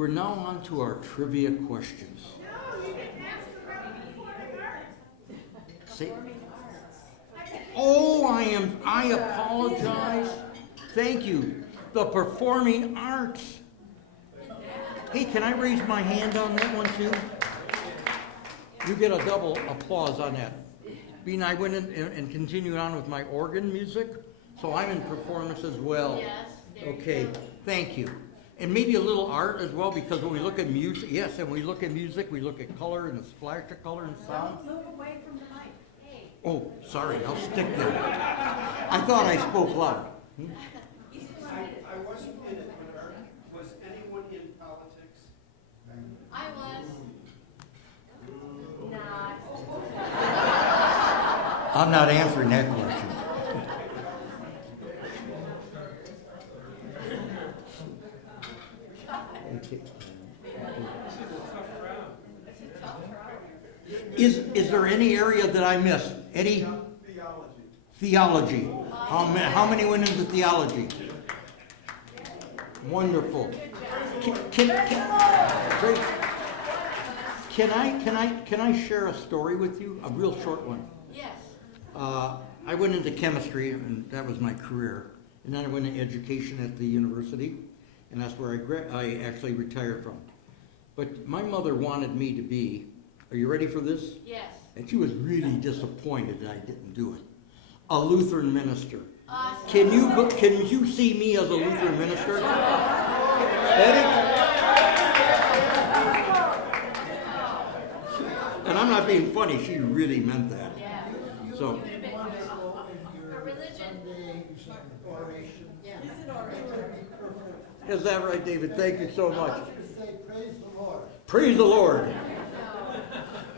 We're now on to our trivia questions. No, you didn't ask about performing arts. Say, oh, I apologize. Thank you. The performing arts. Hey, can I raise my hand on that one too? You get a double applause on that. Being I went in and continued on with my organ music, so I'm in performance as well. Yes. Okay, thank you. And maybe a little art as well, because when we look at music, yes, and we look at music, we look at color and the splash of color and sound. Don't move away from the mic. Hey. Oh, sorry, I'll stick there. I thought I spoke loud. I wasn't in it, but was anyone in politics? I was not. I'm not answering that question. Is there any area that I missed? Any? Theology. How many went into theology? Wonderful. Great. Can I share a story with you? A real short one. Yes. I went into chemistry, and that was my career. And then I went into education at the university, and that's where I actually retired from. But my mother wanted me to be, are you ready for this? Yes. And she was really disappointed that I didn't do it. A Lutheran minister. Awesome. Can you see me as a Lutheran minister? Eddie? And I'm not being funny, she really meant that. Yeah. So, You would have been good. A religion. is that right, David? Thank you so much. Praise the Lord. Praise the Lord. No.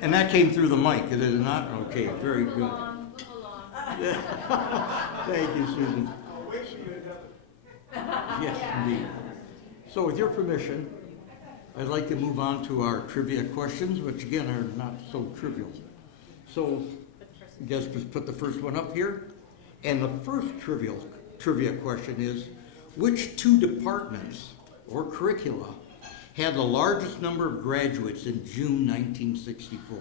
And that came through the mic, is it not? Okay, very Move good. along. Move along. Thank you, Susan. I'll wait for you to have it. Yes, indeed. So with your permission, I'd like to move on to our trivia questions, which again are not so trivial. So, I guess just put the first one up here. And the first trivia question is, which two departments or curricula had the largest number of graduates in June 1964?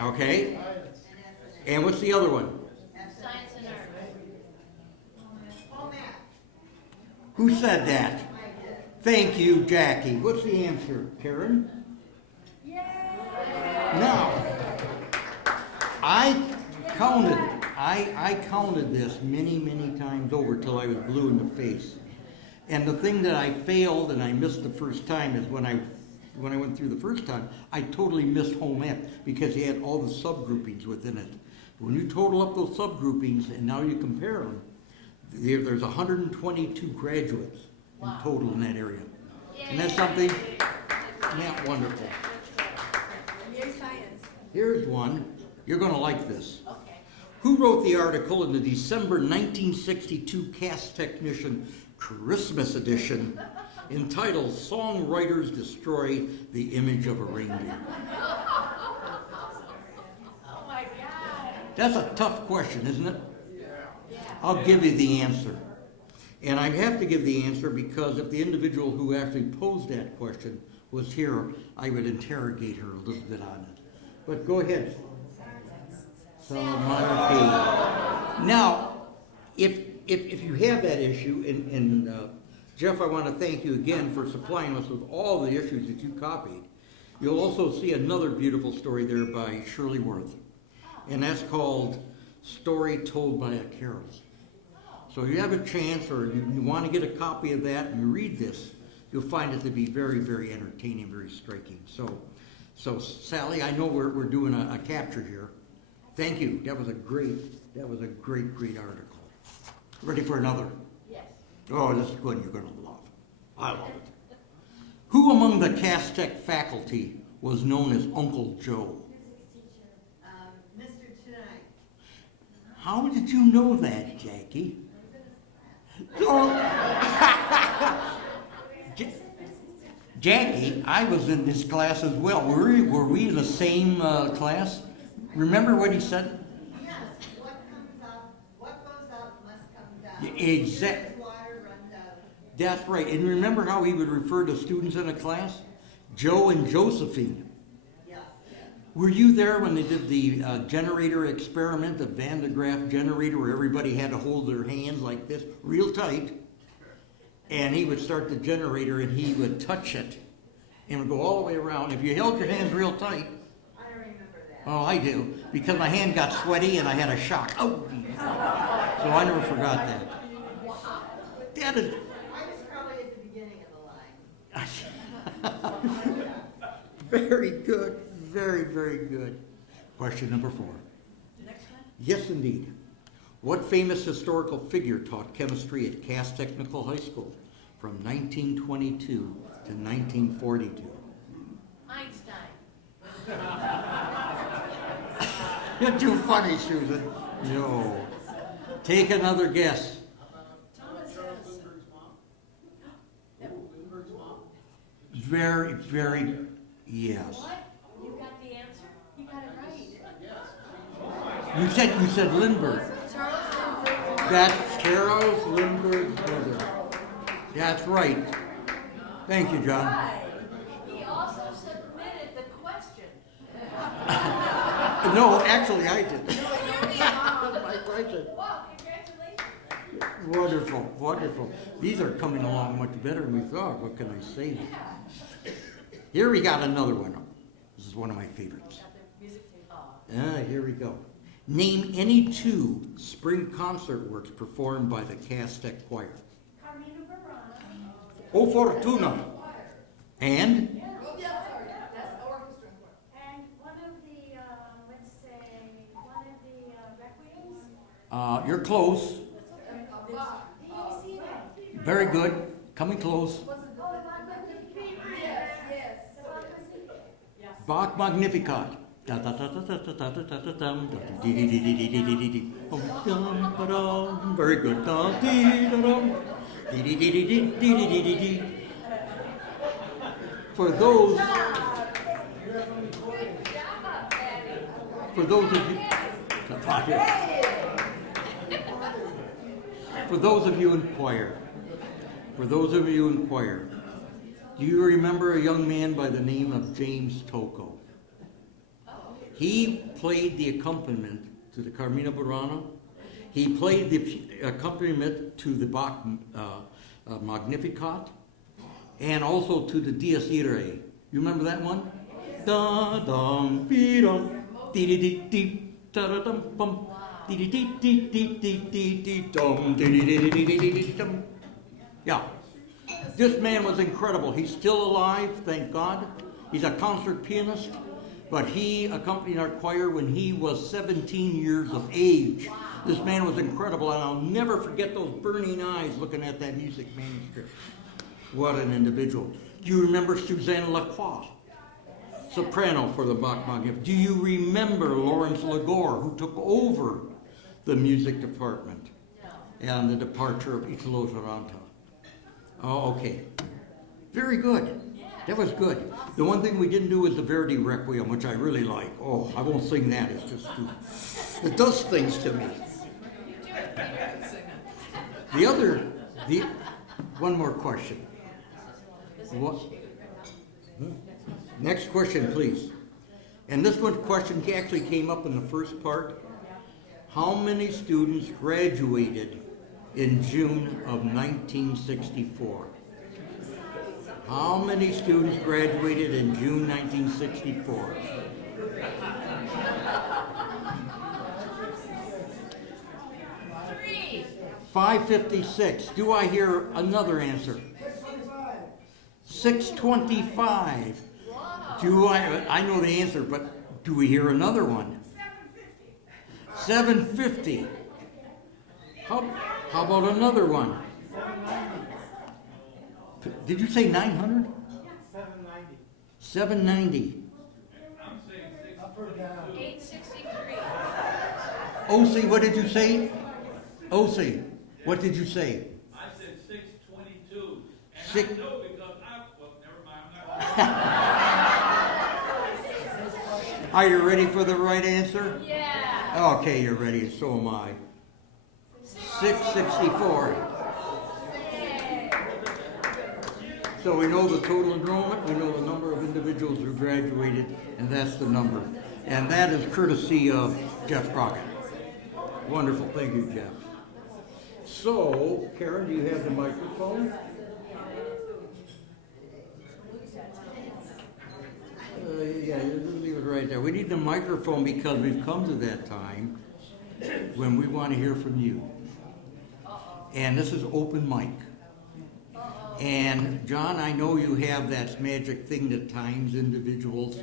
Okay. And what's the other one? Science and art. Who said that? Thank you, Jackie. What's the answer, Karen? Now, I counted this many, many times over till I was blue in the face. And the thing that I failed and I missed the first time is when I went through the first time, I totally missed home ec because he had all the subgroupings within it. When you total up those subgroupings and now you compare them, there's 122 graduates in total in that area. And that's something, yeah, wonderful. Here's science. Here's one. You're going to like this. Okay. Who wrote the article in the December 1962 Cast Technician Christmas edition entitled Songwriters Destroy the Image of a Reindeer? Oh my God. That's a tough question, isn't it? Yeah. I'll give you the answer. And I have to give the answer because if the individual who actually posed that question was here, I would interrogate her a little bit on it. But go ahead. Monarchy. Now, if you have that issue, and Jeff, I want to thank you again for supplying us with all the issues that you copied. You'll also see another beautiful story there by Shirley Worth, and that's called Story Told by a Carol. So if you have a chance or you want to get a copy of that and you read this, you'll find it to be very, very entertaining, very striking. So Sally, I know we're doing a capture here. Thank you. That was a great article. Ready for another? Yes. Oh, this is one you're going to love. I love it. Who among the Cast Tech faculty was known as Uncle Joe? Mr. Tonight. How did you know that, Jackie? Jackie, I was in this class as well. Were we in the same class? Remember what he said? Yes, what goes up must come down. Exactly. Water runs out. That's right. And remember how he would refer to students in a class? Joe and Josephine. Yeah. Were you there when they did the generator experiment, the Van de Graaff generator, where everybody had to hold their hands like this, real tight? And he would start the generator and he would touch it and would go all the way around. If you held your hands real tight, I remember that. oh, I do, because my hand got sweaty and I had a shock. Oh, so I never forgot that. That is. I was probably at the beginning of the line. Very good, very, very good. Question number 4. The next one? Yes, indeed. What famous historical figure taught chemistry at Cass Technical High School from 1922 to 1942? Einstein. You're too funny, Susan. No. Take another guess. Thomas Charles Edison. Lindbergh's mom? Lindbergh's mom? Very, very, yes. What? You got the answer? You got it right. Yes. You said Lindbergh. Charles Lindbergh. That's Charles Lindbergh's brother. That's right. Thank you, John. Right. He also submitted the question. No, actually, I did. You're the My question. Wow, congratulations. Wonderful, wonderful. These are coming along much better than we thought. What can I say? Here we got another one. This is one of my favorites. Got the music tape. Here we go. Name any 2 spring concert works performed by the Cass Tech Choir. Carmina Burana. O Fortuna. And? And one of the, let's say, one of the requiems. You're close. Do you see that? Very good. Coming close. Oh, the Magnificat. Yes. The Magnificat. Bach Magnificat. Da da da da da da da da da da dum, da dee dee dee dee dee dee dee dee. Oh, dum, ba, dum. Very good. Da dee da dum. Dee dee dee dee dee dee dee dee dee dee. For those of you, for those of you in choir, do you remember a young man by the name of James Tocco? He played the accompaniment to the Carmina Burana. He played the accompaniment to the Bach Magnificat, and also to the Dies Irae. You remember that one? Da dum be dum dee dee dee dee da da dum bum dee dee dee dee dee dee dee dee dum dee dee dee dee dee dee dee dum. Yeah. This man was incredible. He's still alive, thank God. He's a concert pianist, but he accompanied our choir when he was 17 years of age. This man was incredible, and I'll never forget those burning eyes looking at that music manuscript. What an individual. Do you remember Suzanne Lacroix, soprano for the Bach Magnificat? Do you remember Lawrence Lagore, who took over the music department and the departure of Italo Ferrante? Oh, okay. Very good. That was good. The one thing we didn't do was the Verdi Requiem, which I really like. Oh, I won't sing that. It's just too... It does things to me. One more question. What? Next question, please. And this one question actually came up in the first part. How many students graduated in June of 1964? How many students graduated in June 1964? Three. 556. Do I hear another answer? 625. I know the answer, but do we hear another one? 750. How about another one? Did you say 900? 790. 863. OC, what did you say? OC, what did you say? I said 622. And Six- I know because never mind. I'm not. Are you ready for the right answer? Yeah. Okay, you're ready, so am I. 664. So we know the total enrollment, we know the number of individuals who graduated, and that's the number. And that is courtesy of Jeff Crockett. Wonderful, thank you, Jeff. So, Karen, do you have the microphone? Yeah, just leave it right there. We need the microphone because we've come to that time when we want to hear from you. And this is open mic. And John, I know you have that magic thing that times individuals.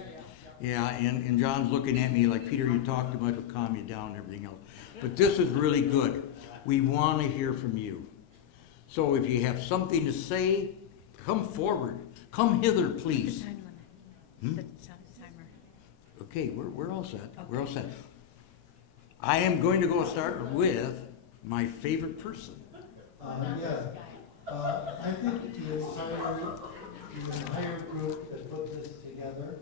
Yeah, and John's looking at me like, Peter, you talk too much, will calm you down and everything else. But this is really good. We want to hear from you. So if you have something to say, come forward. Come hither, please. Time limit. The timer. Okay, we're all set. We're all set. I am going to go start with my favorite person. I think the entire group that put this together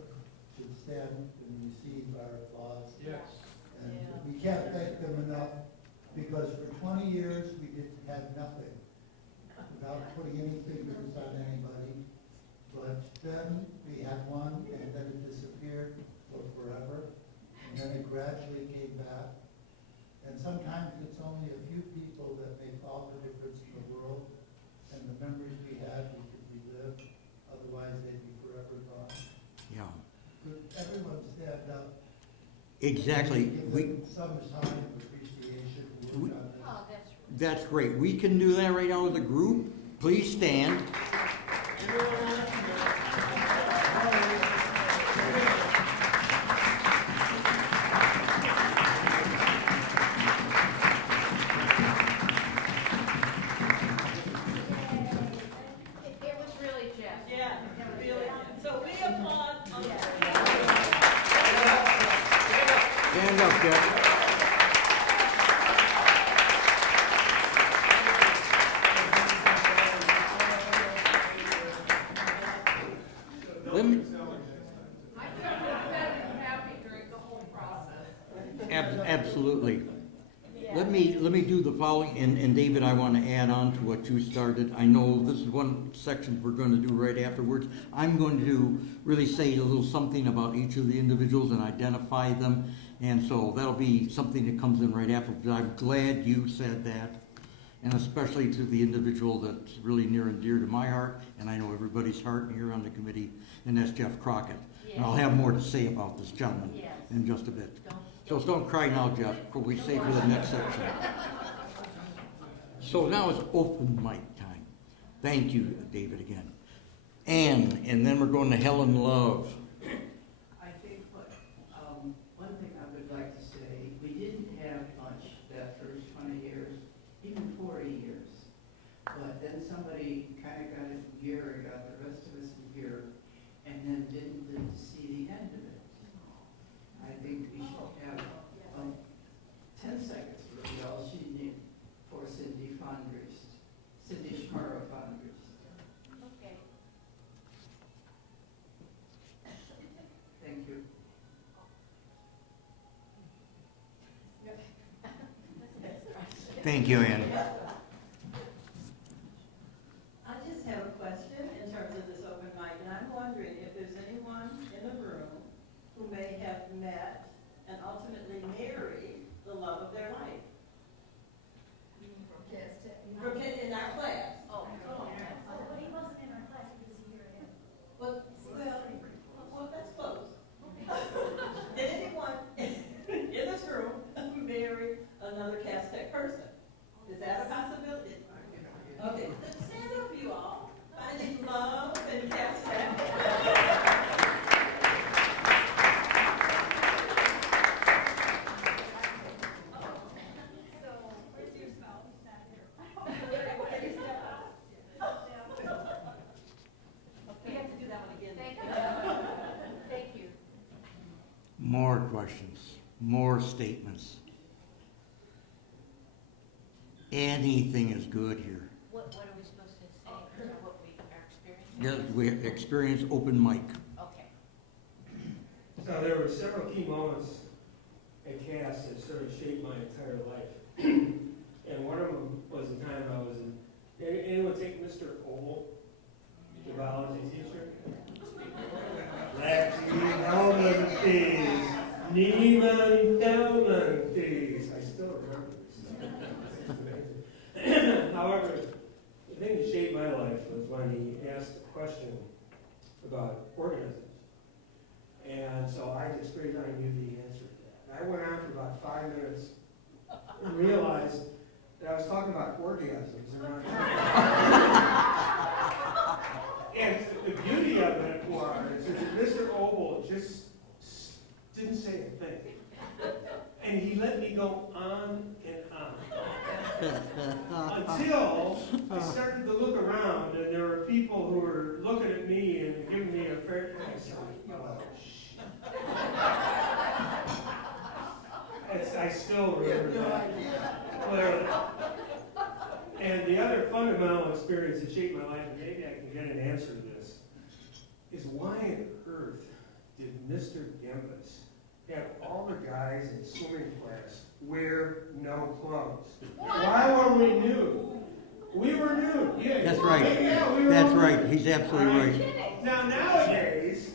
should stand and receive our applause. Yes. And we can't thank them enough, because for 20 years, we didn't have nothing, without putting any fingers on anybody. But then we had one, and then it disappeared for forever, and then it gradually came back. And sometimes it's only a few people that make all the difference in the world, and the memories we had, we could relive, otherwise they'd be forever gone. Yeah, Could everyone stand up? exactly. Give them some sign of appreciation, work on this. Oh, that's That's great. We can do that right now as a group. Please stand. It was really Jeff. Yeah, really. So we applaud. Stand up, Jeff. Let me, I feel better and happy during the whole process. absolutely. Let me do the following, and David, I want to add on to what you started. I know this is one section we're going to do right afterwards. I'm going to really say a little something about each of the individuals and identify them, and so that'll be something that comes in right after. But I'm glad you said that, and especially to the individual that's really near and dear to my heart, and I know everybody's heart here on the committee, and that's Jeff Crockett. And I'll have more to say about this gentleman in just a bit. So don't cry now, Jeff, for we save for the next section. So now it's open mic time. Thank you, David, again. And then we're going to Helen Love. I think one thing I would like to say, we didn't have much that first 20 years, even 40 years. But then somebody kind of got it in gear, and got the rest of us in gear, and then didn't live to see the end of it. I think we should have 10 seconds for y'all for Cindy Fondrist, Cindy Schmara Fondrist. Okay. Thank you. Thank you, Ann. I just have a question in terms of this open mic, and I'm wondering if there's anyone in the room who may have met and ultimately married the love of their life. In our class. Oh, but he wasn't in our class, he was here. Well, that's close. Did anyone in this room marry another Cass Tech person? Is that a possibility? Okay, then stand up, you all. Finding love in Cass Tech. So, where's your spouse? He's not here. We have to do that one again. thank you. Thank you. More questions, more statements. Anything is good here. What are we supposed to say? Is that what we are experiencing? Yeah, we experience open mic. Okay. So there were several key moments at Cass that sort of shaped my entire life. And one of them was the time I was in, anyone take Mr. Oval? the biology teacher. Lactylomanthes, Nemathelmanthes. I still remember this. However, the thing that shaped my life was when he asked a question about organisms. And so I just figured I knew the answer to that. And I went on for about 5 minutes and realized that I was talking about orgasms. And the beauty of it was that Mr. Oval just didn't say a thing. And he let me go on and on. Until I started to look around and there were people who were looking at me and giving me a fair I still remember that clearly. And the other fundamental experience that shaped my life, and maybe I can get an answer to this, is why on earth did Mr. Gembus have all the guys in swimming class wear no clothes? Why were we nude? We were nude. Yeah, That's right. Yeah, we were That's nude. right. He's absolutely right. Now, nowadays,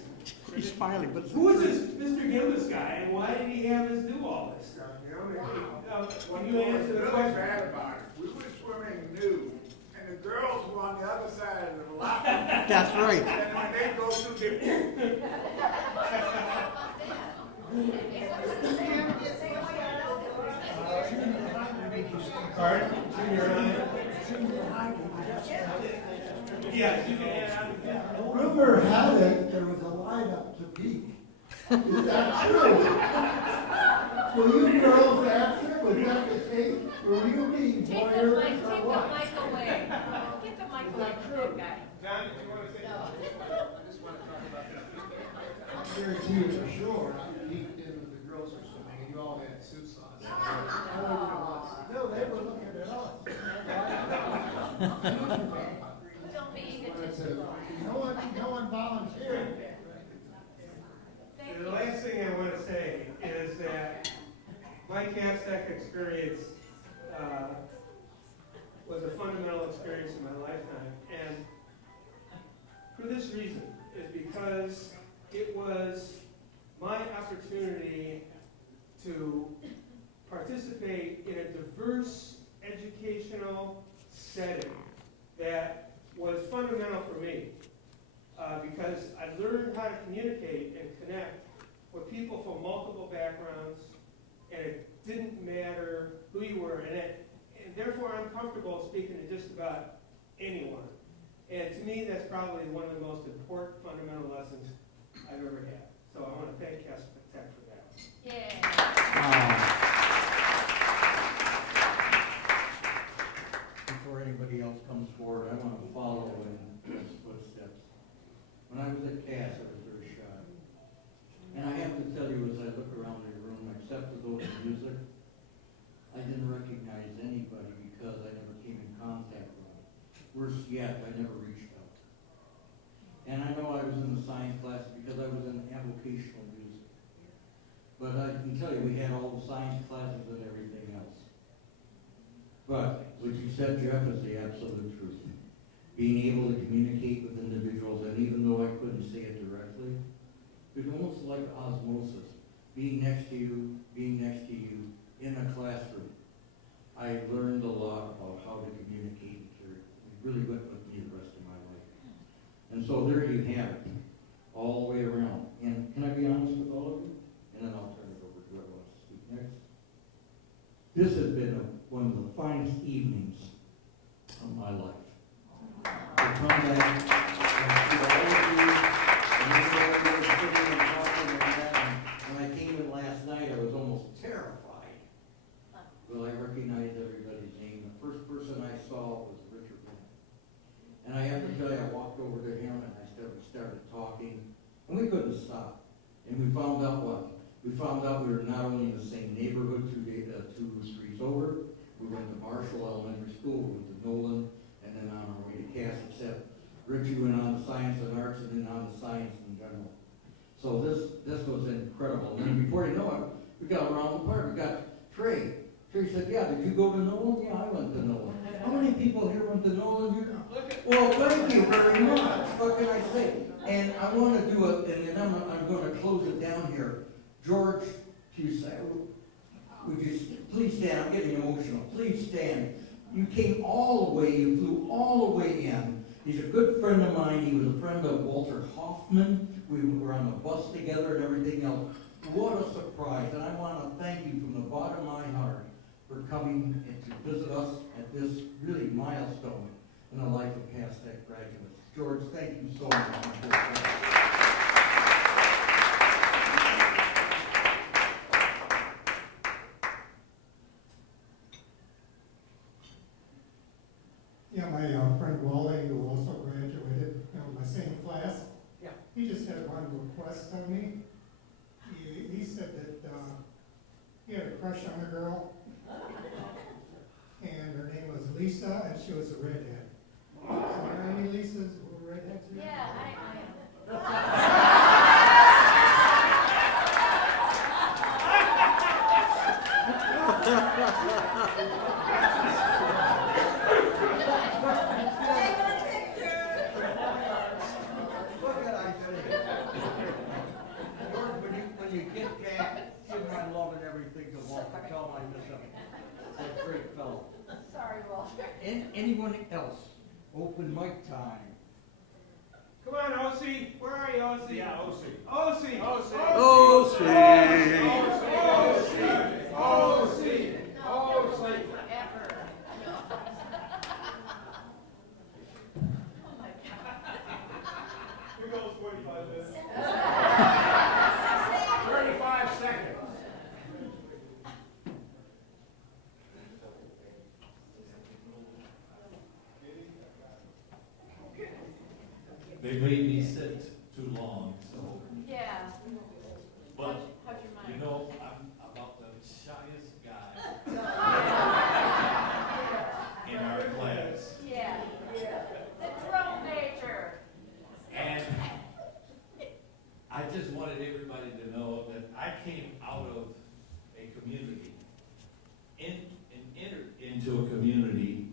He's smiling, but it's who is the this truth. Mr. Gembus guy, and why did he have us do all this stuff? You know, when you answer the Really question. bad about it. We were swimming nude, and the girls were on the other side of the lot. That's right. And when they go through the Pardon? Junior high? Yes, you can add on. Rumor had it, there was a lineup to peek. Is that true? Will you girls answer? Was that the case? Were you being Take the mic, voyeurs or take the what? mic away. Get the mic away from that guy. John, did you want to say something? I guarantee you for sure, I peeked in with the girls were swimming, and you all had suits on. No, they were looking at us. Don't be But egotistical. No one volunteered. Thank The you. last thing I want to say is that my CAPSTEC experience was a fundamental experience in my lifetime. And for this reason, is because it was my opportunity to participate in a diverse educational setting that was fundamental for me. Because I learned how to communicate and connect with people from multiple backgrounds, and it didn't matter who you were, and therefore I'm comfortable speaking to just about anyone. And to me, that's probably one of the most important fundamental lessons I've ever had. So I want to thank CAPSTEC for that. Yeah. Before anybody else comes forward, I want to follow in his footsteps. When I was at Cass, I was very shy. And I have to tell you, as I look around the room, except for those in music, I didn't recognize anybody because I never came in contact with them. Worse yet, I never reached out. And I know I was in the science class because I was in avocational music. But I can tell you, we had all the science classes and everything else. But what you said, Jeff, is the absolute truth. Being able to communicate with individuals, and even though I couldn't say it directly, it was almost like osmosis. Being next to you in a classroom. I learned a lot about how to communicate and carry. It really went with me the rest of my life. And so there you have it, all the way around. And can I be honest with all of you? And then I'll turn it over to whoever wants to speak next. This has been one of the finest evenings of my life. To come back and see all of you, and everybody was sitting and talking like that. And when I came in last night, I was almost terrified. Well, I recognized everybody's name. The first person I saw was Richard Bennett. And I have to tell you, I walked over to him and we started talking, and we couldn't stop. And we found out what? We found out we were not only in the same neighborhood, two streets over. We went to Marshall Elementary School, we went to Nolan, and then on our way to Cass, except Richie went on to Science and Arts and then on to Science in general. So this was incredible. And then before you know it, we got around the park. We got Trey. Trey said, yeah, did you go to Nolan? Yeah, I went to Nolan. How many people here went to Nolan? Look at, Well, thank you very much. What can I say? And I want to do it, and then I'm going to close it down here. George Cusack, would you please stand? I'm getting emotional. Please stand. You came all the way. You flew all the way in. He's a good friend of mine. He was a friend of Walter Hoffman. We were on the bus together and everything else. What a surprise. And I want to thank you from the bottom of my heart for coming and to visit us at this really milestone in the life of Cass Tech graduates. George, thank you so much. Yeah, my friend Wally, who also graduated, my same class. Yeah. He just had one request of me. He said that he had a crush on a girl, and her name was Lisa, and she was a redhead. So are there any Lisas who are redheads here? Yeah, I What can I say? George, when you get back, give my love and everything to Walter. Tell him I miss him. That great fellow. sorry, Walter. Anyone else? Open mic time. come on, OC. Where are you, OC? Yeah, OC. OC. OC. OC. Here goes 45 minutes. 35 seconds. They made me sit too long, so, Yeah. but, How's your mind? you know, I'm about the shyest guy in our class. Yeah. The drill major. And I just wanted everybody to know that I came out of a community, and entered into a community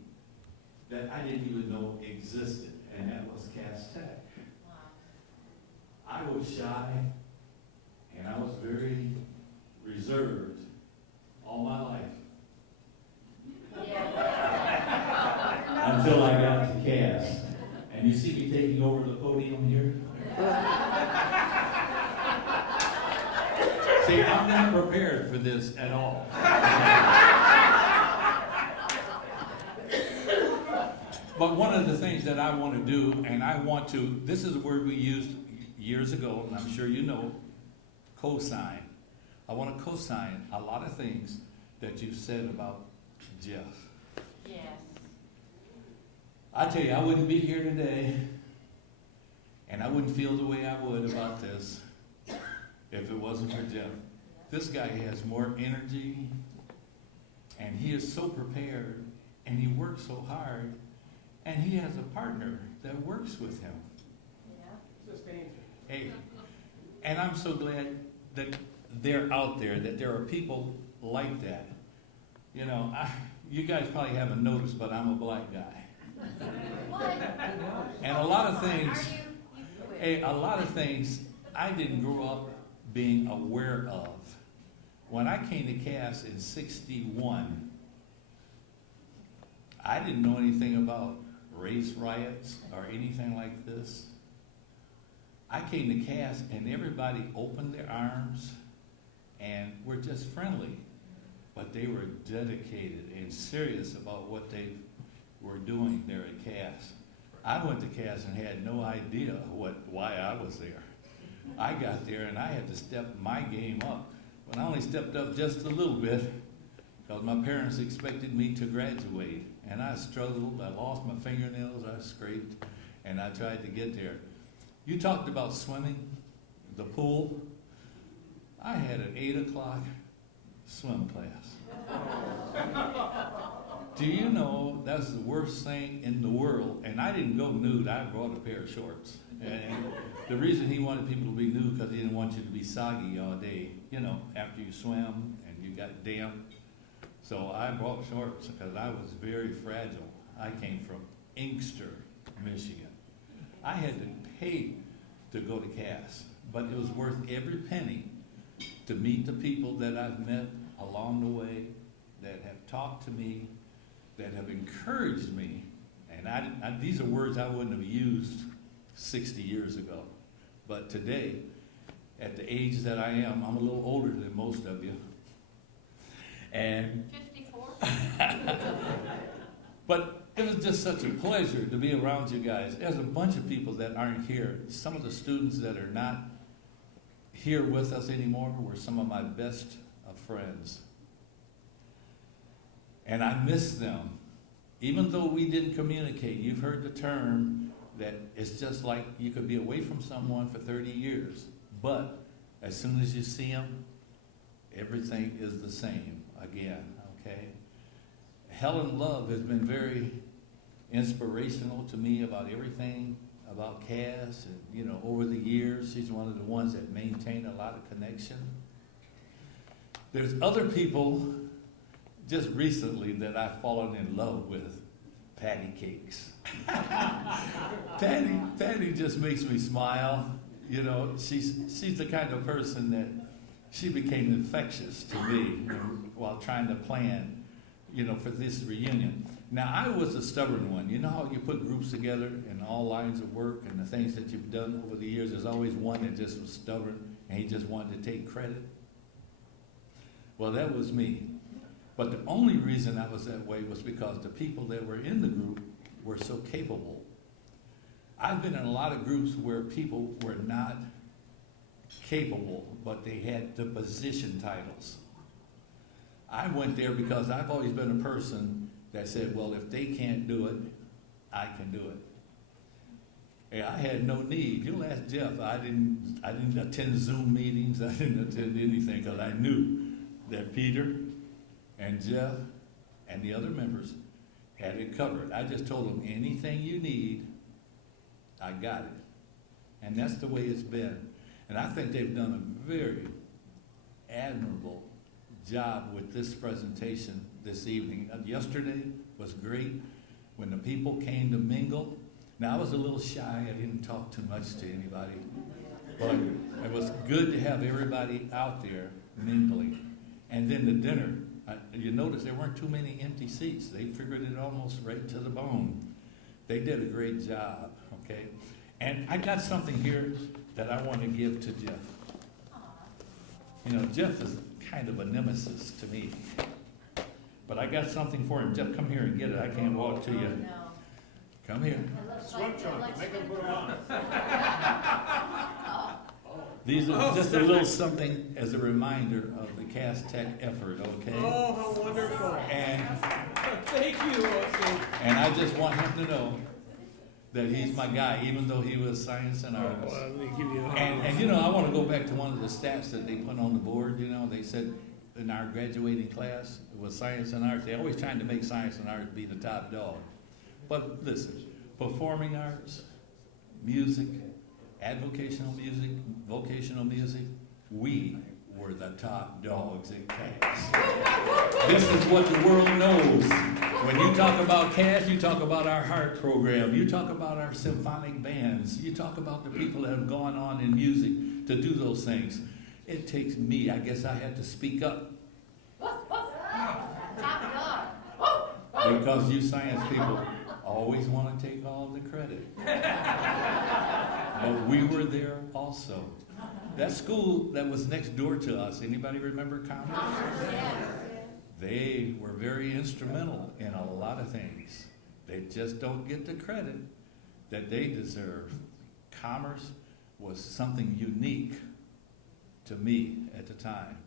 that I didn't even know existed, and that was Cass Tech. I was shy, and I was very reserved all my life, Yeah. until I got to Cass. And you see me taking over the podium here? See, I'm not prepared for this at all. But one of the things that I want to do, and I want to, this is a word we used years ago, and I'm sure you know, cosign. I want to cosign a lot of things that you said about Jeff. Yes. I tell you, I wouldn't be here today, and I wouldn't feel the way I would about this if it wasn't for Jeff. This guy has more energy, and he is so prepared, and he works so hard, and he has a partner that works with him. Yeah. Sustains it. Hey, and I'm so glad that they're out there, that there are people like that. You know, you guys probably haven't noticed, but I'm a black guy. What? And a lot of Are things, you quit. hey, a lot of things I didn't grow up being aware of. When I came to Cass in '61, I didn't know anything about race riots or anything like this. I came to Cass and everybody opened their arms and were just friendly, but they were dedicated and serious about what they were doing there at Cass. I went to Cass and had no idea why I was there. I got there and I had to step my game up. But I only stepped up just a little bit because my parents expected me to graduate. And I struggled, I lost my fingernails, I scraped, and I tried to get there. You talked about swimming, the pool. I had an 8 o'clock swim class. Do you know that's the worst thing in the world? And I didn't go nude, I brought a pair of shorts. And the reason he wanted people to be nude because he didn't want you to be soggy all day, you know, after you swam and you got damp. So I brought shorts because I was very fragile. I came from Inkster, Michigan. I had to pay to go to Cass, but it was worth every penny to meet the people that I've met along the way, that have talked to me, that have encouraged me. And these are words I wouldn't have used 60 years ago. But today, at the age that I am, I'm a little older than most of you. And 54? but it was just such a pleasure to be around you guys. There's a bunch of people that aren't here. Some of the students that are not here with us anymore were some of my best of friends. And I miss them. Even though we didn't communicate, you've heard the term that it's just like you could be away from someone for 30 years. But as soon as you see them, everything is the same again, okay? Helen Love has been very inspirational to me about everything about Cass, and you know, over the years, she's one of the ones that maintain a lot of connection. There's other people just recently that I've fallen in love with. Patty Cakes. Patty just makes me smile. You know, she's the kind of person that she became infectious to me while trying to plan, you know, for this reunion. Now, I was a stubborn one. You know how you put groups together in all lines of work and the things that you've done over the years, there's always one that just was stubborn and he just wanted to take credit? Well, that was me. But the only reason I was that way was because the people that were in the group were so capable. I've been in a lot of groups where people were not capable, but they had the position titles. I went there because I've always been a person that said, well, if they can't do it, I can do it. And I had no need. You'll ask Jeff. I didn't attend Zoom meetings. I didn't attend anything because I knew that Peter and Jeff and the other members had it covered. I just told them, anything you need, I got it. And that's the way it's been. And I think they've done a very admirable job with this presentation this evening. Yesterday was great when the people came to mingle. Now, I was a little shy. I didn't talk too much to anybody. But it was good to have everybody out there mingling. And then the dinner. You notice there weren't too many empty seats. They figured it almost right to the bone. They did a great job, okay? And I got something here that I want to give to Jeff. You know, Jeff is kind of a nemesis to me. But I got something for him. Jeff, come here and get it. I can't walk to you. Come here. Swim trunks, make them put them on. These are just a little something as a reminder of the Cass Tech effort, okay? Oh, how wonderful. And Thank you, Austin. And I just want him to know that he's my guy, even though he was science and arts. Well, let me give you And you know, I want to go back to one of the stats that they put on the board. You know, they said in our graduating class, it was science and arts. They're always trying to make science and arts be the top dog. But listen, performing arts, music, advocational music, vocational music, we were the top dogs at Cass. This is what the world knows. When you talk about Cass, you talk about our heart program, you talk about our symphonic bands, you talk about the people that have gone on in music to do those things. It takes me, I guess I had to speak up. Because you science people always want to take all the credit. But we were there also. That school that was next door to us, anybody remember Commerce? They were very instrumental in a lot of things. They just don't get the credit that they deserve. Commerce was something unique to me at the time.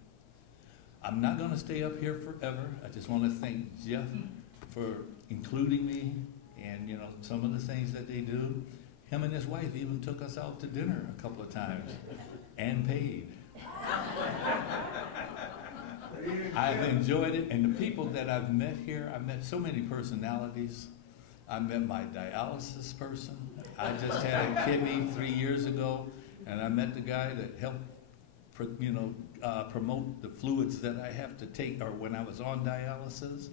I'm not going to stay up here forever. I just want to thank Jeff for including me and, you know, some of the things that they do. Him and his wife even took us out to dinner a couple of times and paid. I've enjoyed it, and the people that I've met here, I've met so many personalities. I met my dialysis person. I just had a kidney 3 years ago, and I met the guy that helped, promote the fluids that I have to take, or when I was on dialysis.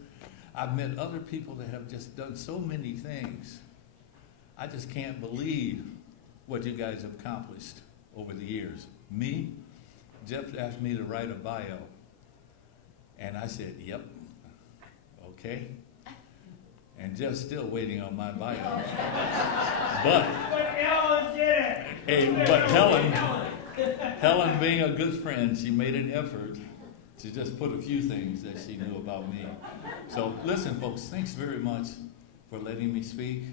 I've met other people that have just done so many things. I just can't believe what you guys have accomplished over the years. Me, Jeff asked me to write a bio. And I said, yep, okay. And Jeff's still waiting on my bio. But Ellen did it! hey, but Helen being a good friend, she made an effort to just put a few things that she knew about me. So listen, folks, thanks very much for letting me speak.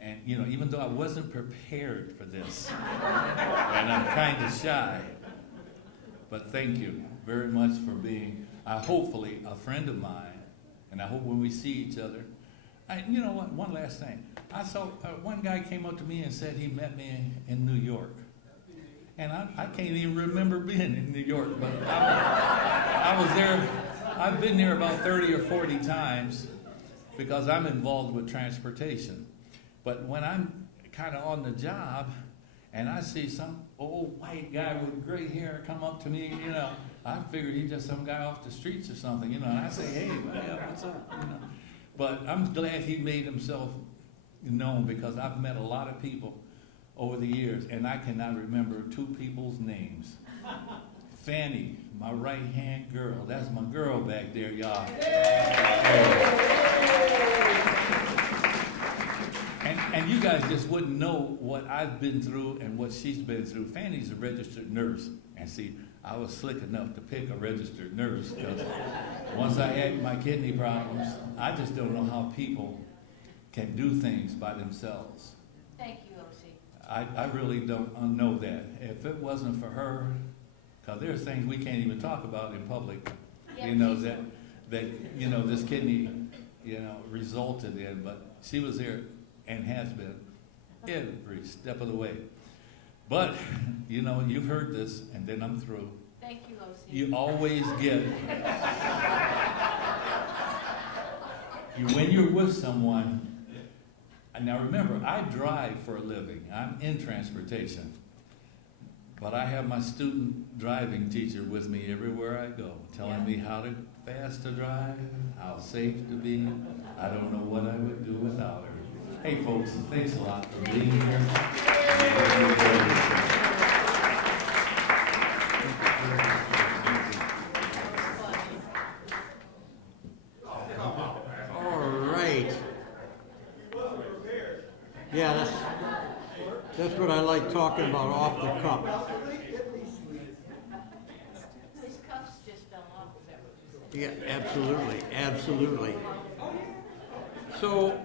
And, you know, even though I wasn't prepared for this, and I'm kind of shy, but thank you very much for being, hopefully, a friend of mine. And I hope when we see each other, you know what, one last thing. I saw, one guy came up to me and said he met me in New York. And I can't even remember being in New York, but I was there. I've been there about 30 or 40 times because I'm involved with transportation. But when I'm kind of on the job and I see some old white guy with gray hair come up to me, you know, I figured he's just some guy off the streets or something, you know, and I say, hey, what's up, you know. But I'm glad he made himself known because I've met a lot of people over the years, and I cannot remember two people's names. Fanny, my right-hand girl. That's my girl back there, y'all. And you guys just wouldn't know what I've been through and what she's been through. Fanny's a registered nurse. And see, I was slick enough to pick a registered nurse because once I had my kidney problems, I just don't know how people can do things by themselves. Thank you, OC. I really don't know that. If it wasn't for her, because there's things we can't even talk about in public, Yeah, you know, please. that you know, this kidney, you know, resulted in, but she was there and has been every step of the way. But, you know, you've heard this, and then I'm through. Thank you, OC. You always get, when you're with someone, and now remember, I drive for a living. I'm in transportation. But I have my student driving teacher with me everywhere I go, telling me how fast to drive, how safe to be. I don't know what I would do without her. Hey folks, thanks a lot for being here. All right. Yeah, that's what I like talking about off the cuff. His cuffs just fell off, is that what you said? Yeah, absolutely, absolutely. So,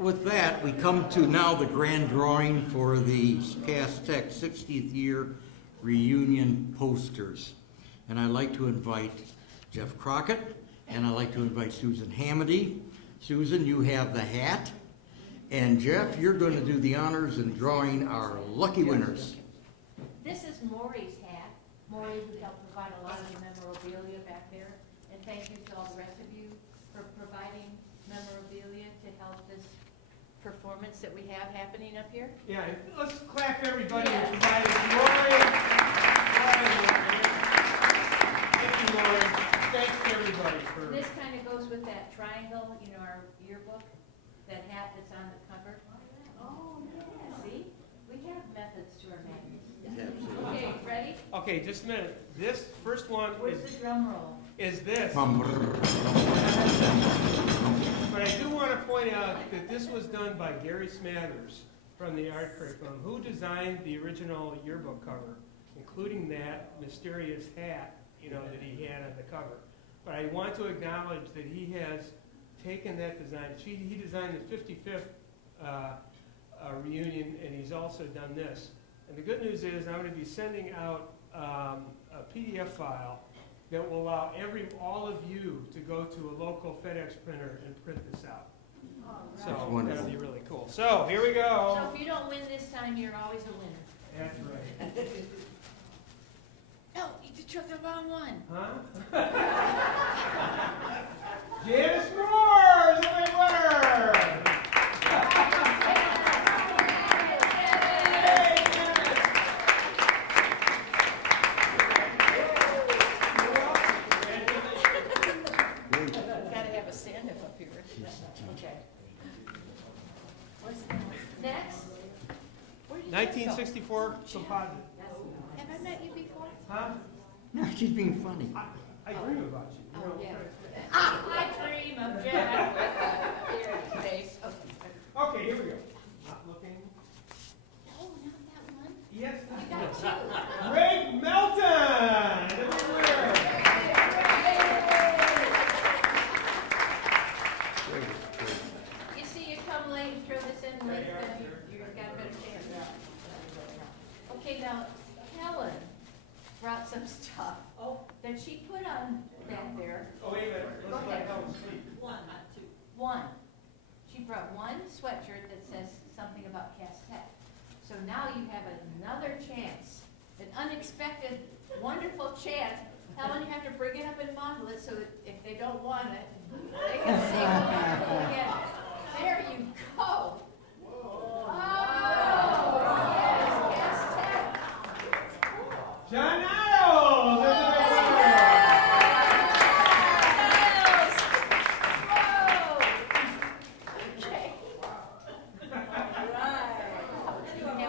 with that, we come to now the grand drawing for the Cass Tech 60th year reunion posters. And I'd like to invite Jeff Crockett, and I'd like to invite Susan Hamady. Susan, you have the hat. And Jeff, you're going to do the honors in drawing our lucky winners. This is Maury's hat. Maury who helped provide a lot of the memorabilia back there. And thank you to all the rest of you for providing memorabilia to help this performance that we have happening up here. Yeah, let's clap everybody who Yes. provided Lori. Thank you, Lori. Thanks to everybody for. This kind of goes with that triangle, you know, our yearbook, that hat that's on the cover. Oh, yeah, see? We have methods to our madness. Absolutely. Okay, ready? Okay, just a minute. This first one Where's the drum roll? is this. Bum. But I do want to point out that this was done by Gary Smathers from the art curriculum, who designed the original yearbook cover, including that mysterious hat, you know, that he had on the cover. But I want to acknowledge that he has taken that design. He designed the 55th reunion, and he's also done this. And the good news is I'm going to be sending out a PDF file that will allow all of you to go to a local FedEx printer and print this out. That's So wonderful. that'll be really cool. So here we go. So if you don't win this time, you're always a winner. That's right. No, you took the wrong one. Huh? Janice Moore is my winner! Gotta have a stand-up up here. Okay. What's that? Next. Where did you go? 1964 composite. Have I met you before? Huh? No, she's being funny. I dream about you. You know. Oh, yeah. I dream of Jeff. Here his face. Okay, here we go. Not looking. Oh, not that one. Yes. You got two. Greg Melton! Everywhere. You see, you come late and throw this in late, then you've got a better chance. Okay, now, Helen brought some stuff that she put on back there. Oh, wait a minute. Let's let Helen speak. One. She brought one sweatshirt that says something about Cass Tech. So now you have another chance, an unexpected, wonderful chance. Helen, you have to bring it up and model it so that if they don't want it, they can see what you're get. There you go. Oh, yes, Cass Tech. John Niles!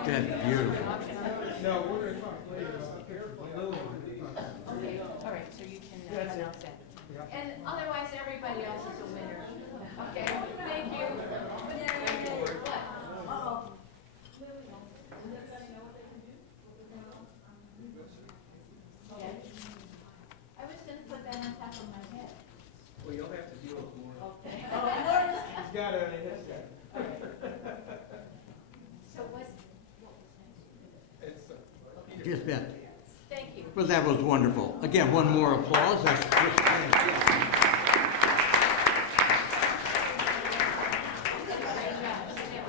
That's beautiful. No, we're going to talk later about Okay, all right, so you can That's it. announce that. And otherwise, everybody else is a winner. Okay, thank you. What? Okay. I was gonna put that on top of my head. Well, you'll have to deal with more. Okay. He's got a headset. So what was It's, Just that. next? Thank you. Well, that was wonderful. Again, one more applause. That's just fantastic.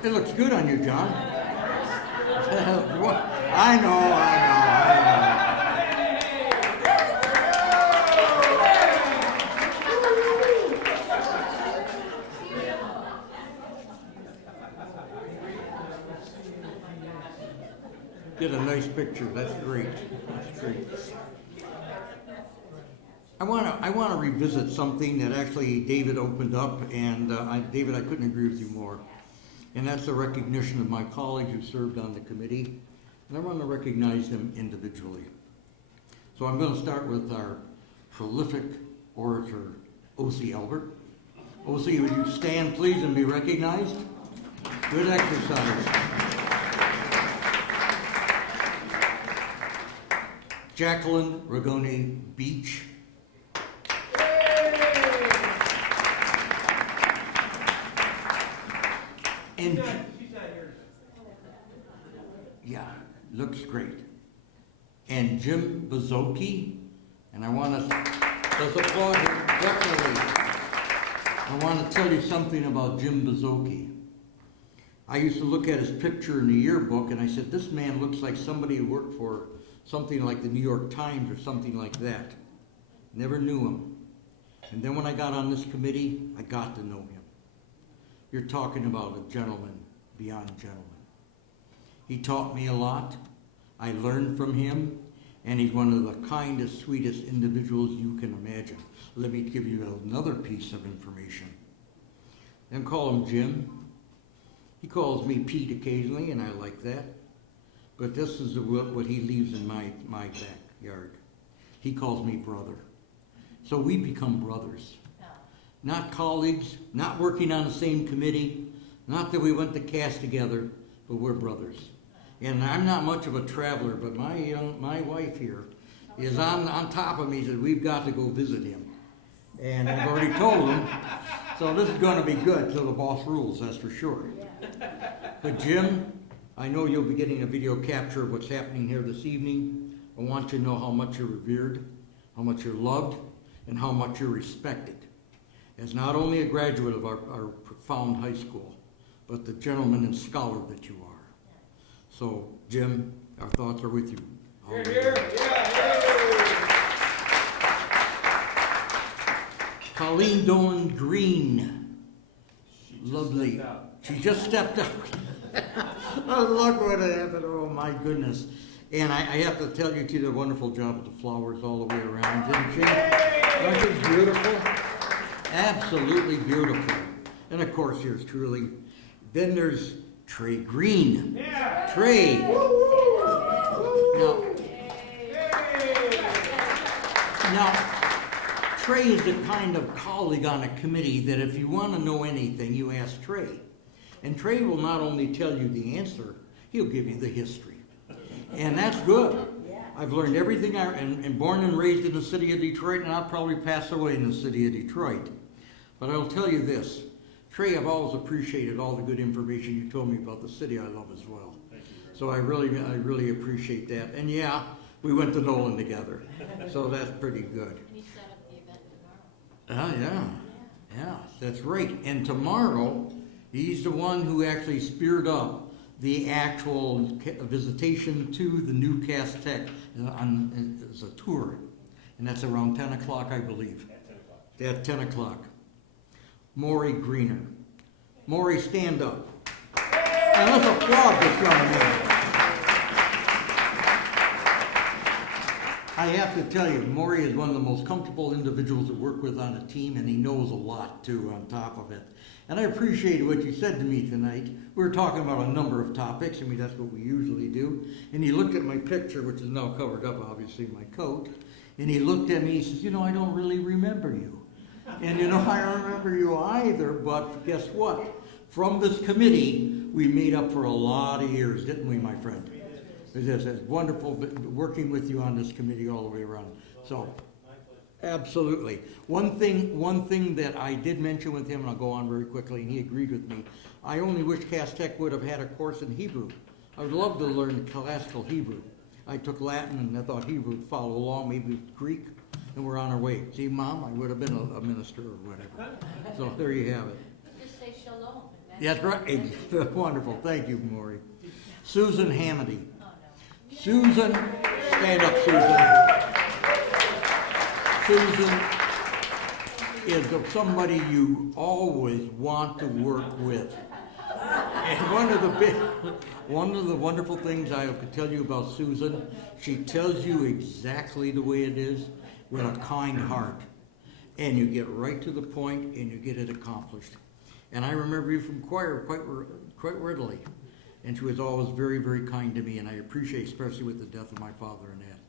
It looks good on you, John. I know. Get a nice picture. That's great. That's great. I want to revisit something that actually David opened up, and David, I couldn't agree with you more. And that's the recognition of my colleagues who served on the committee, and I want to recognize them individually. So I'm going to start with our prolific orator, O.C. Albert. O.C., would you stand, please, and be recognized? Good exercise. Jacqueline Ragone Beach. And she's not here. yeah, looks great. And Jim Bazoki, and I want to, let's applaud him, definitely. I want to tell you something about Jim Bazoki. I used to look at his picture in the yearbook, and I said, this man looks like somebody who worked for something like the New York Times or something like that. Never knew him. And then when I got on this committee, I got to know him. You're talking about a gentleman beyond gentleman. He taught me a lot. I learned from him, and he's one of the kindest, sweetest individuals you can imagine. Let me give you another piece of information. Then call him Jim. He calls me Pete occasionally, and I like that. But this is what he leaves in my backyard. He calls me brother. So we become brothers. Not colleagues, not working on the same committee, not that we went to Cass together, but we're brothers. And I'm not much of a traveler, but my wife here is on top of me, says we've got to go visit him. And I've already told him, so this is going to be good, so the boss rules, that's for sure. But Jim, I know you'll be getting a video capture of what's happening here this evening. I want you to know how much you're revered, how much you're loved, and how much you're respected. As not only a graduate of our profound high school, but the gentleman and scholar that you are. So, Jim, our thoughts are with you. Here, here. Yeah, Colleen Dolan Green. Lovely. She just stepped out. Oh, look what happened. Oh, my goodness. And I have to tell you, she did a wonderful job with the flowers all the way around, didn't she? Aren't they beautiful? Absolutely beautiful. And of course, yours truly. Then there's Trey Green. Yeah. Trey. Now, Trey is the kind of colleague on a committee that if you want to know anything, you ask Trey. And Trey will not only tell you the answer, he'll give you the history. And that's good. I've learned everything, and born and raised in the city of Detroit, and I'll probably pass away in the city of Detroit. But I'll tell you this, Trey, I've always appreciated all the good information you told me about the city I love as well. So I really appreciate that. And yeah, we went to Nolan together, so that's pretty good. Can you set up the event tomorrow? Yeah, that's right. And tomorrow, he's the one who actually speared up the actual visitation to the new Cass Tech as a tour. And that's around 10 o'clock, I believe. At 10 o'clock. Maury Greener. Maury, stand up. And let's applaud this young man. I have to tell you, Maury is one of the most comfortable individuals to work with on a team, and he knows a lot, too, on top of it. And I appreciated what you said to me tonight. We were talking about a number of topics. I mean, that's what we usually do. And he looked at my picture, which is now covered up, obviously, my coat. And he looked at me, he says, I don't really remember you. And I don't remember you either, but guess what? From this committee, we made up for a lot of years, didn't we, my friend? It's wonderful working with you on this committee all the way around. So, absolutely. One thing that I did mention with him, and I'll go on very quickly, and he agreed with me, I only wish Cass Tech would have had a course in Hebrew. I would love to learn classical Hebrew. I took Latin, and I thought Hebrew would follow along, maybe Greek, and we're on our way. See, Mom, I would have been a minister or whatever. So there you have it. Just say shalom. That's right. Wonderful. Thank you, Maury. Susan Hamady. Oh, no. Susan, stand up, Susan. Susan is somebody you always want to work with. And one of the wonderful things I could tell you about Susan, she tells you exactly the way it is with a kind heart. And you get right to the point and you get it accomplished. And I remember you from choir quite readily. And she was always very, very kind to me, and I appreciate, especially with the death of my father and that.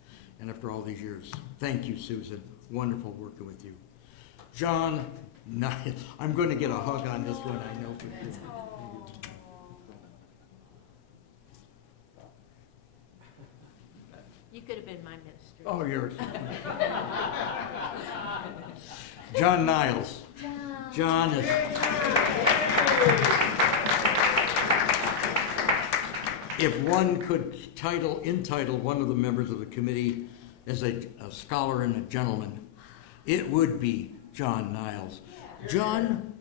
And after all these years, thank you, Susan. Wonderful working with you. John, I'm going to get a hug on this one, I know for sure. You could have been my minister. Oh, yours. John Niles. John is... If one could entitle one of the members of the committee as a scholar and a gentleman, it would be John Niles. John,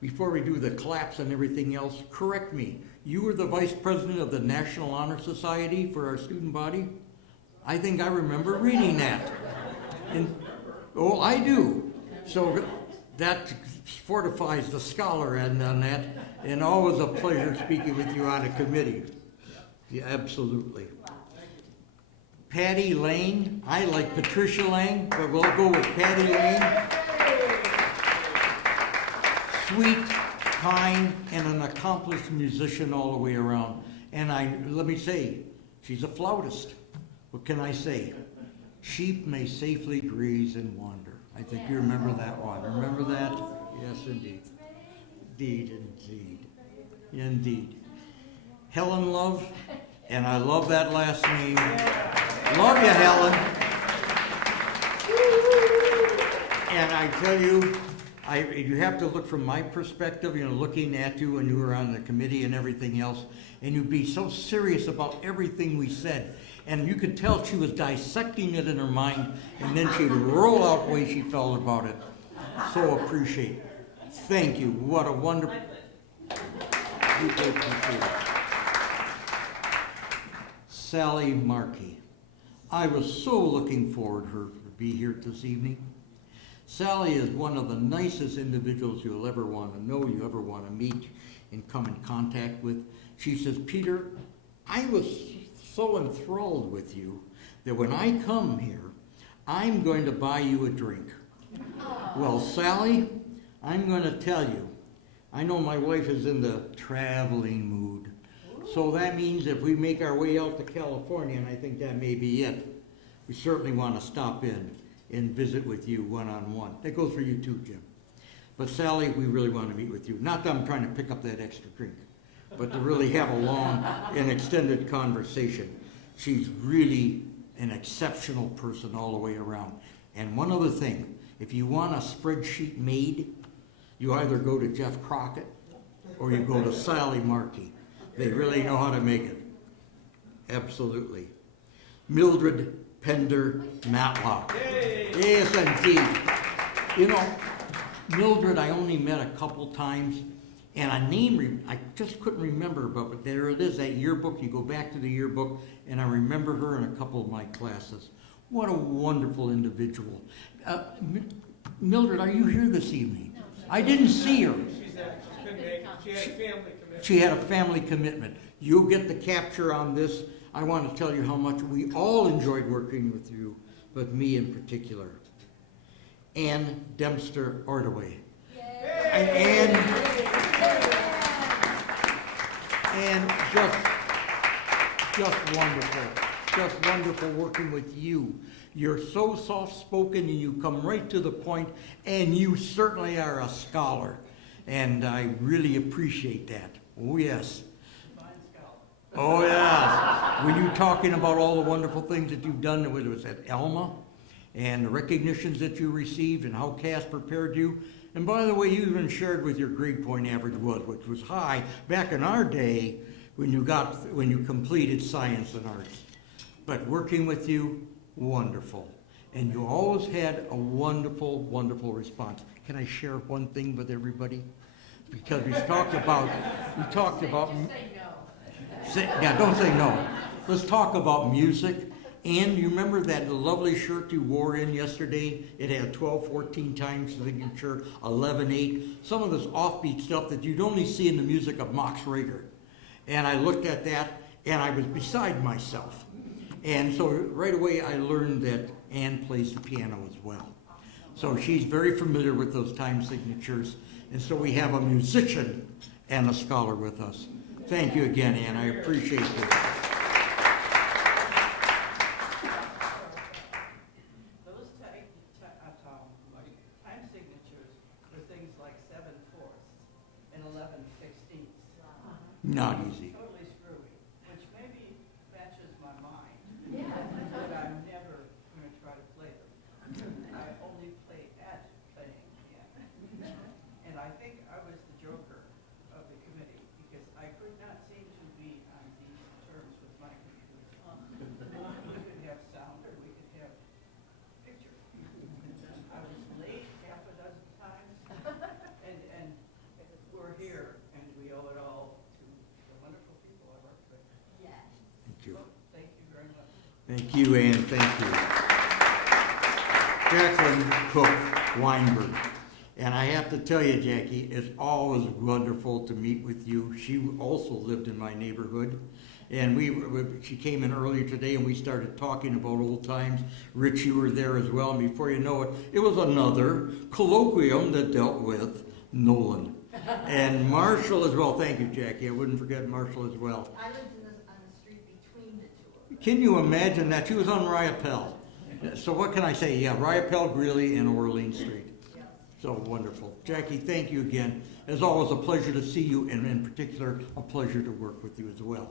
before we do the claps and everything else, correct me. You were the vice president of the National Honor Society for our student body? I think I remember reading that. Oh, I do. So that fortifies the scholar and on that, and always a pleasure speaking with you on a committee. Yeah, absolutely. Patty Lane. I like Patricia Lane, but we'll go with Patty Lane. Sweet, kind, and an accomplished musician all the way around. And let me say, she's a flautist. What can I say? Sheep may safely graze and wander. I think you remember that one. Remember that? Yes, indeed. Indeed. Helen Love, and I love that last name. Love you, Helen. And I tell you, you have to look from my perspective, looking at you when you were on the committee and everything else, and you'd be so serious about everything we said. And you could tell she was dissecting it in her mind, and then she'd roll out the way she felt about it. So appreciate it. Thank you. What a wonderful... Sally Markey. I was so looking forward to her to be here this evening. Sally is one of the nicest individuals you'll ever want to know, you ever want to meet and come in contact with. She says, Peter, I was so enthralled with you that when I come here, I'm going to buy you a drink. Well, Sally, I'm going to tell you, I know my wife is in the traveling mood, So that means if we make our way out to California, and I think that may be it, we certainly want to stop in and visit with you one-on-one. That goes for you too, Jim. But Sally, we really want to meet with you. Not that I'm trying to pick up that extra drink, but to really have a long and extended conversation. She's really an exceptional person all the way around. And one other thing, if you want a spreadsheet made, you either go to Jeff Crockett or you go to Sally Markey. They really know how to make it. Absolutely. Mildred Pender Matlock. Yes, indeed. You know, Mildred, I only met a couple times, and a name I just couldn't remember, but there it is, that yearbook. You go back to the yearbook, and I remember her in a couple of my classes. What a wonderful individual. Mildred, are you here this evening? I didn't see her. She had family commitment. She had a family commitment. You'll get the capture on this. I want to tell you how much we all enjoyed working with you, but me in particular. Ann Dempster Ordaway. And just wonderful. Just wonderful working with you. You're so soft-spoken and you come right to the point, and you certainly are a scholar. And I really appreciate that. Oh, yes. Oh, yeah. When you're talking about all the wonderful things that you've done, whether it was at Elma, and the recognitions that you received, and how Cass prepared you. And by the way, you even shared with your grade point average was, which was high back in our day when you completed science and arts. But working with you, wonderful. And you always had a wonderful, wonderful response. Can I share one thing with everybody? Because we talked about. Just say no. Yeah, don't say no. Let's talk about music. And you remember that lovely shirt you wore in yesterday? It had 12, 14 times signature, 11, 8. Some of this offbeat stuff that you'd only see in the music of Max Reger. And I looked at that, and I was beside myself. And so right away I learned that Ann plays the piano as well. So she's very familiar with those time signatures. And so we have a musician and a scholar with us. Thank you again, Ann. I appreciate it. Those time signatures were things like 7/4 and 11/16. Not easy. Totally screwy, which maybe matches my mind. Yeah. But I'm never going to try to play them. I only play at playing piano. And I think I was the joker of the committee because I could not seem to be on these terms with my computer. We could have sound or we could have picture. I was late half a dozen times, and we're here, and we owe it all to the wonderful people I work with. Yes. Thank you. So, thank you very much. Thank you, Ann. Thank you. Jacqueline Cook Weinberg. And I have to tell you, Jackie, it's always wonderful to meet with you. She also lived in my neighborhood. And she came in earlier today and we started talking about old times. Rich, you were there as well. And before you know it, it was another colloquium that dealt with Nolan. And Marshall as well. Thank you, Jackie. I wouldn't forget Marshall as well. I lived on the street between the two of them. Can you imagine that? She was on Riopelle. So what can I say? Yeah, Riopelle, Greeley, and Orleans Street. So wonderful. Jackie, thank you again. As always, a pleasure to see you, and in particular, a pleasure to work with you as well.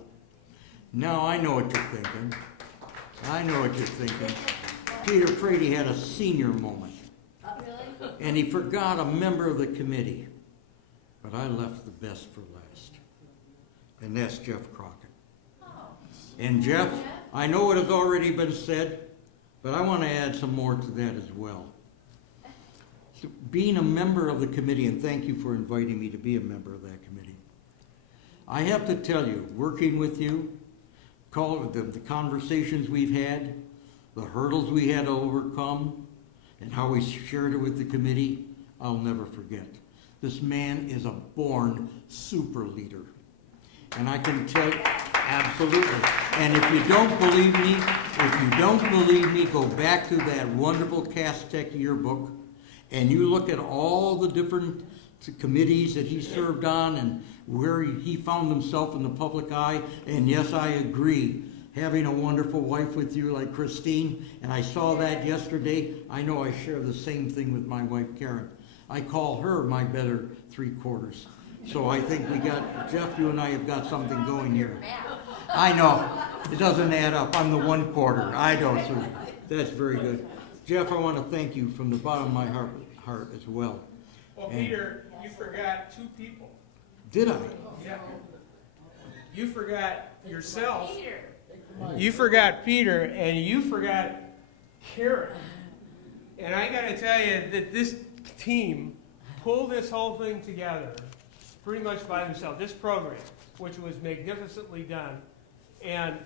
Now, I know what you're thinking. I know what you're thinking. Peter Frady had a senior moment, Really? and he forgot a member of the committee. But I left the best for last, and that's Jeff Crockett. Oh. And Jeff, I know what has already been said, but I want to add some more to that as well. Being a member of the committee, and thank you for inviting me to be a member of that committee. I have to tell you, working with you, the conversations we've had, the hurdles we had to overcome, and how we shared it with the committee, I'll never forget. This man is a born super leader. And I can tell you, absolutely. And if you don't believe me, go back to that wonderful Cass Tech yearbook, and you look at all the different committees that he served on and where he found himself in the public eye. And yes, I agree. Having a wonderful wife with you like Christine, and I saw that yesterday. I know I share the same thing with my wife Karen. I call her my better 3/4. So I think we got, Jeff, you and I have got something going here. I know. It doesn't add up. I'm the 1/4. I know, so that's very good. Jeff, I want to thank you from the bottom of my heart as well. Well, And- Peter, you forgot 2 people. Did I? Yeah. You forgot yourself. You forgot Peter, and you forgot Karen. And I gotta tell you that this team pulled this whole thing together pretty much by themselves, this program, which was magnificently done. And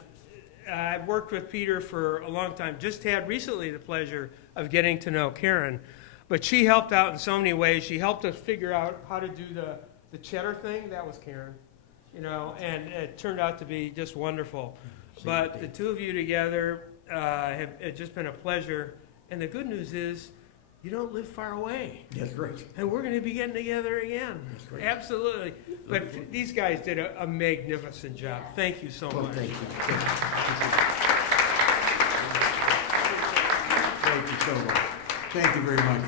I've worked with Peter for a long time, just had recently the pleasure of getting to know Karen. But she helped out in so many ways. She helped us figure out how to do the cheddar thing. That was Karen, you know, and it turned out to be just wonderful. But the 2 of you together it's just been a pleasure. And the good news is, you don't live far away. That's right. And we're going to be getting together again. That's right. Absolutely. But these guys did a magnificent job. Thank you so Well, much. thank you. Thank you so much. Thank you very much.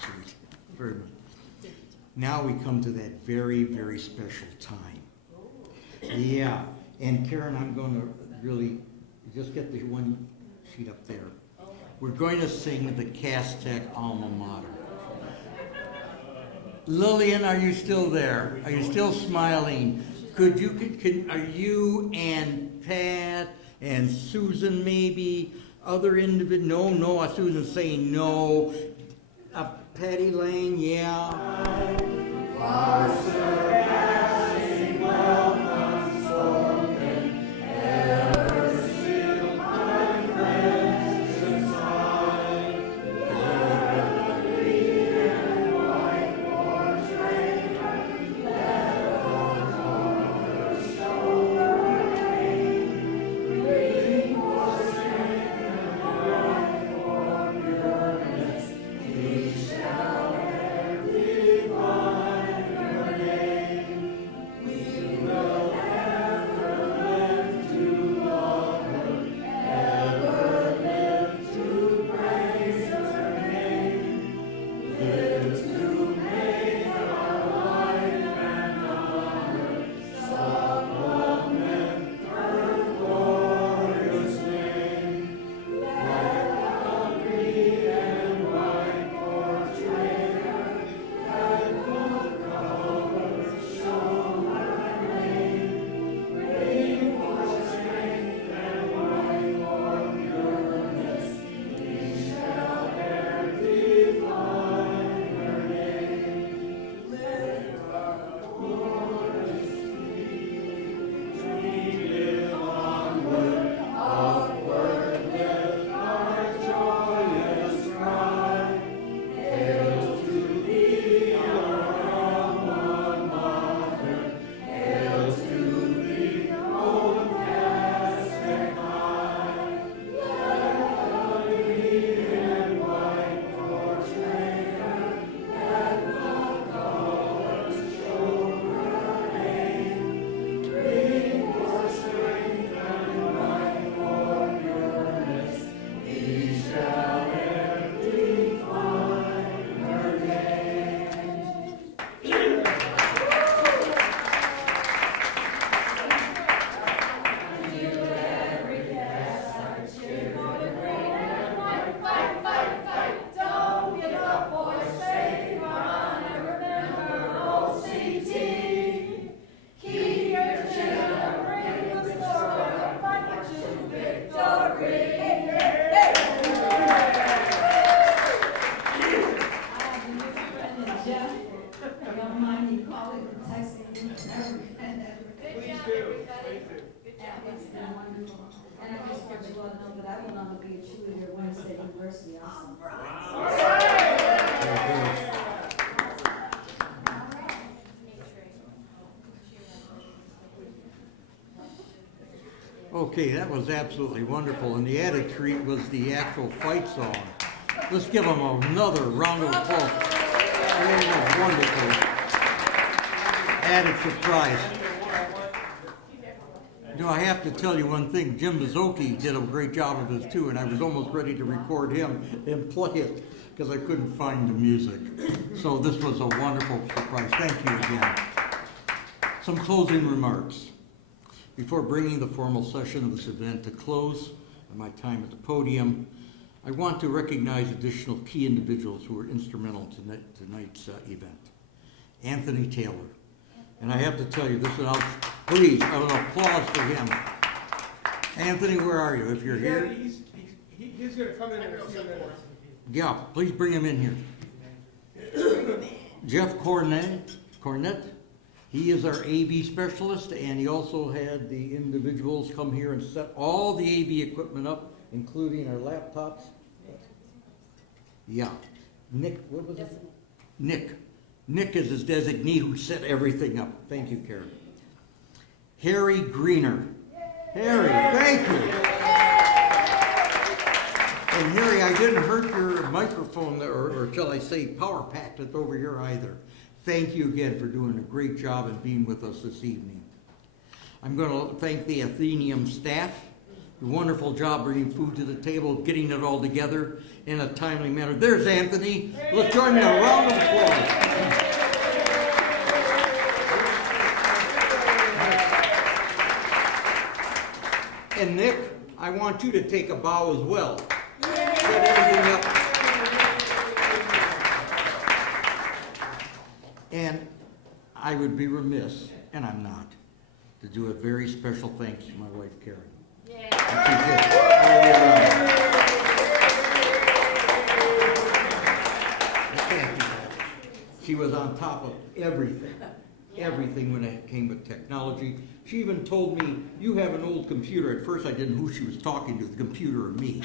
Sweet. Very much. Now we come to that very, very special time. Yeah. And Karen, I'm going to really just get the one sheet up there. We're going to sing the Castech Alma Mater. Lillian, are you still there? Are you still smiling? Are you and Pat and Susan maybe, other individuals? No, Susan's saying no. Patty Lane, yeah. Okay, that was absolutely wonderful. And the added treat was the actual fight song. Let's give them another round of applause. And then a wonderful added surprise. You know, I have to tell you one thing. Jim Mazzocchi did a great job of this too, and I was almost ready to record him and play it because I couldn't find the music. So this was a wonderful surprise. Thank you again. Some closing remarks. Before bringing the formal session of this event to close, and my time at the podium, I want to recognize additional key individuals who were instrumental to tonight's event. Anthony Taylor. And I have to tell you, this is please, an applause for him. Anthony, where are you? If you're here. He's gonna come in a few minutes. Yeah, please bring him in here. Jeff Cornett. He is our AV specialist, and he also had the individuals come here and set all the AV equipment up, including our laptops. Yeah. Nick, what was it? Nick. Nick is his designee who set everything up. Thank you, Karen. Harry Greener. Harry, thank you. And Harry, I didn't hurt your microphone, or shall I say power pack that's over here either. Thank you again for doing a great job and being with us this evening. I'm going to thank the Athenaeum staff. A wonderful job bringing food to the table, getting it all together in a timely manner. There's Anthony. Let's join me in a round of applause. And Nick, I want you to take a bow as well. Set everything up. And I would be remiss, and I'm not, to do a very special thanks to my wife, Karen. She was on top of everything when it came with technology. She even told me, you have an old computer. At first I didn't know who she was talking to, the computer or me.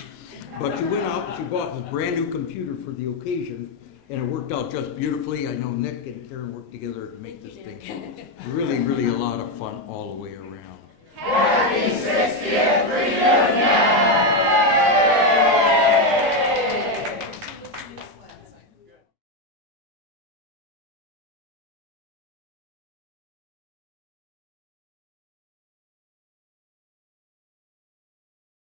But she went out and she bought this brand new computer for the occasion, and it worked out just beautifully. I know Nick and Karen worked together to make this thing really, really a lot of fun all the way around.